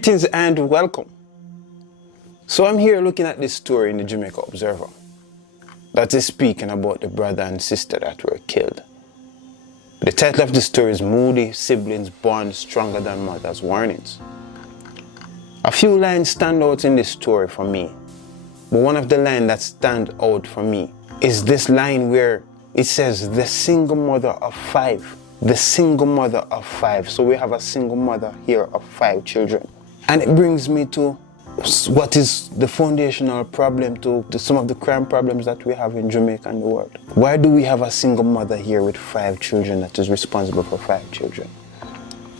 Greetings and welcome. So I'm here looking at this story in the Jamaica Observer that is speaking about the brother and sister that were killed. The title of the story is Moodie, Siblings Bond Stronger Than Mother's Warnings. A few lines stand out in this story for me, but one of the lines that stand out for me is this line where it says the single mother of 5. The single mother of 5. So we have a single mother here of 5 children. And it brings me to what is the foundational problem to some of the crime problems that we have in Jamaica and the world. Why do we have a single mother here with 5 children that is responsible for 5 children?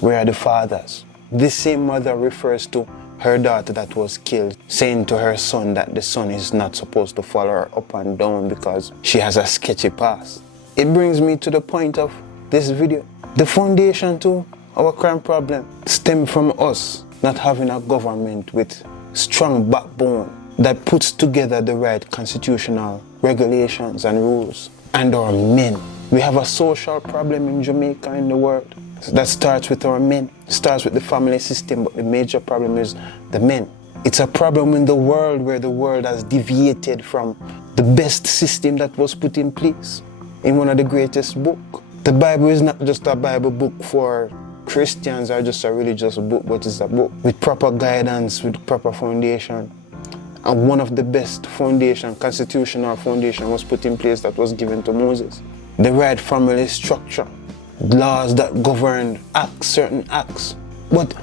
Where are the fathers? This same mother refers to her daughter that was killed, saying to her son that the son is not supposed to follow her up and down because she has a sketchy past. It brings me to the point of this video. The foundation to our crime problem stems from us not having a government with strong backbone that puts together the right constitutional regulations and rules, and our men. We have a social problem in Jamaica and the world that starts with our men, starts with the family system, but the major problem is the men. It's a problem in the world where the world has deviated from the best system that was put in place in one of the greatest books. The Bible is not just a Bible book for Christians or just a religious book, but it's a book with proper guidance, with proper foundation. And one of the best foundation, constitutional foundation, was put in place that was given to Moses. The right family structure, laws that govern acts, certain acts. But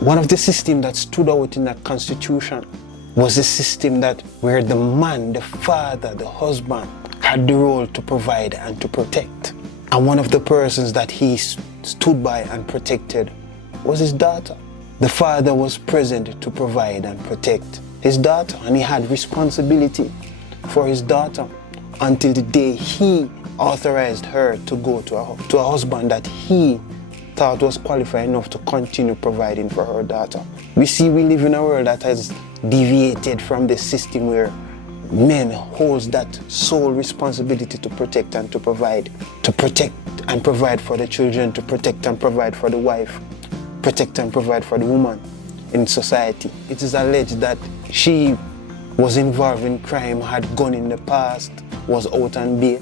one of the systems that stood out in that constitution was a system that where the man, the father, the husband had the role to provide and to protect. And one of the persons that he stood by and protected was his daughter. The father was present to provide and protect his daughter, and he had responsibility for his daughter until the day he authorized her to go to a husband that he thought was qualified enough to continue providing for her daughter. We live in a world that has deviated from the system where men holds that sole responsibility to protect and to provide. To protect and provide for the children, to protect and provide for the wife, protect and provide for the woman in society. It is alleged that she was involved in crime, had gone in the past, was out on bail.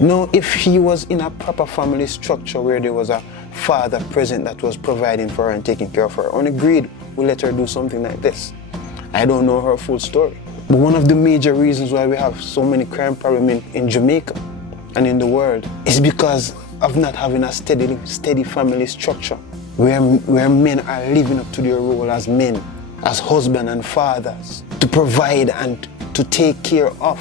Now, if she was in a proper family structure where there was a father present that was providing for her and taking care of her, on agreed, we let her do something like this. I don't know her full story. But one of the major reasons why we have so many crime problems in Jamaica and in the world is because of not having a steady family structure where men are living up to their role as men, as husbands and fathers, to provide and to take care of.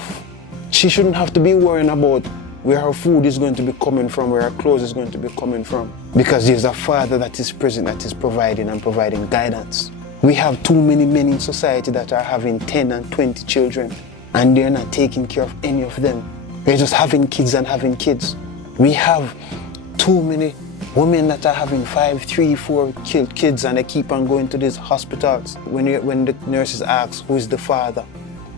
She shouldn't have to be worrying about where her food is going to be coming from, where her clothes is going to be coming from, because there's a father that is present that is providing and providing guidance. We have too many men in society that are having 10 and 20 children and they're not taking care of any of them. They're just having kids and having kids. We have too many women that are having 5, 3, 4 kids and they keep on going to these hospitals. When the nurses ask who is the father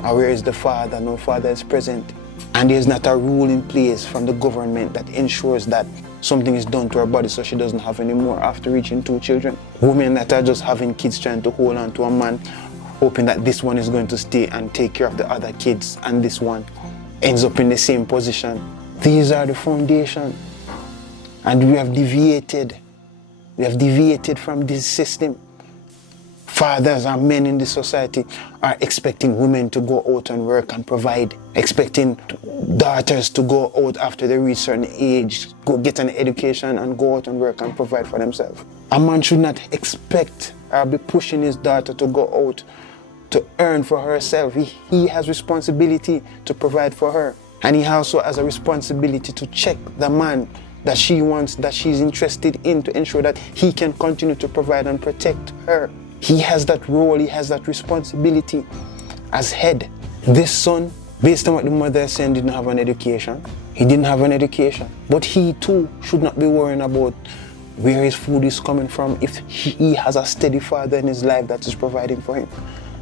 or where is the father, no father is present. And there's not a rule in place from the government that ensures that something is done to her body so she doesn't have any more after reaching 2 children. Women that are just having kids trying to hold on to a man, hoping that this one is going to stay and take care of the other kids, and this one ends up in the same position. These are the foundation. And we have deviated. We have deviated from this system. Fathers and men in this society are expecting women to go out and work and provide, expecting daughters to go out after they reach a certain age, go get an education and go out and work and provide for themselves. A man should not expect or be pushing his daughter to go out to earn for herself. He has responsibility to provide for her. And he also has a responsibility to check the man that she wants, that she's interested in, to ensure that he can continue to provide and protect her. He has that role, he has that responsibility as head. This son, based on what the mother is saying, didn't have an education. He didn't have an education. But he too should not be worrying about where his food is coming from if he has a steady father in his life that is providing for him.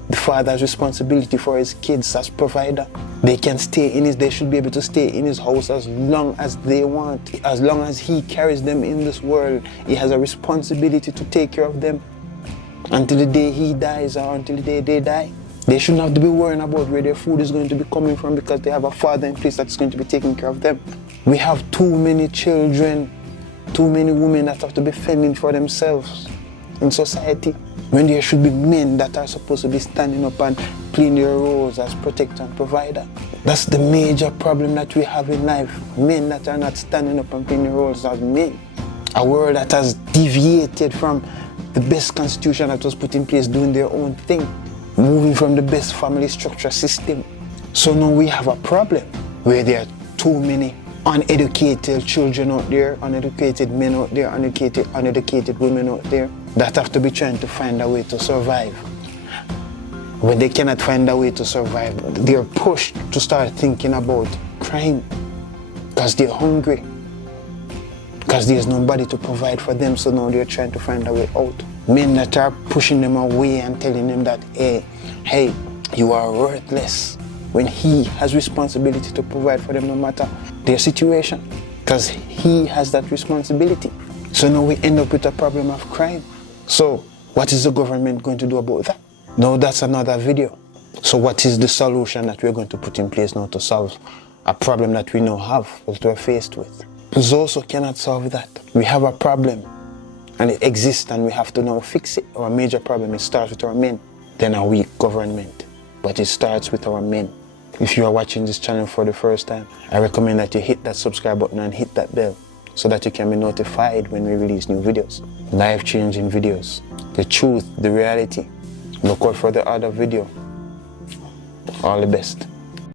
The father has responsibility for his kids as provider. They should be able to stay in his house as long as they want. As long as he carries them in this world, he has a responsibility to take care of them. until the day he dies or until the day they die. They shouldn't have to be worrying about where their food is going to be coming from because they have a father in place that's going to be taking care of them. We have too many children, too many women that have to be fending for themselves in society, when there should be men that are supposed to be standing up and playing their roles as protector and provider. That's the major problem that we have in life. Men that are not standing up and playing their roles as men. A world that has deviated from the best constitution that was put in place, doing their own thing, moving from the best family structure system. So now we have a problem where there are too many uneducated children out there, uneducated men out there, uneducated women out there that have to be trying to find a way to survive. When they cannot find a way to survive, they're pushed to start thinking about crime because they're hungry, because there's nobody to provide for them, so now they're trying to find a way out. Men that are pushing them away and telling them that, hey, you are worthless, when he has responsibility to provide for them no matter their situation, because he has that responsibility. So now we end up with a problem of crime. So what is the government going to do about that? No, that's another video. So what is the solution that we're going to put in place now to solve a problem that we now have, that we're faced with? It also cannot solve that. We have a problem and it exists and we have to now fix it. Our major problem, it starts with our men, then a weak government. But it starts with our men. If you are watching this channel for the first time, I recommend that you hit that subscribe button and hit that bell so that you can be notified when we release new videos. Life-changing videos. The truth, the reality. Look out for the other video. All the best.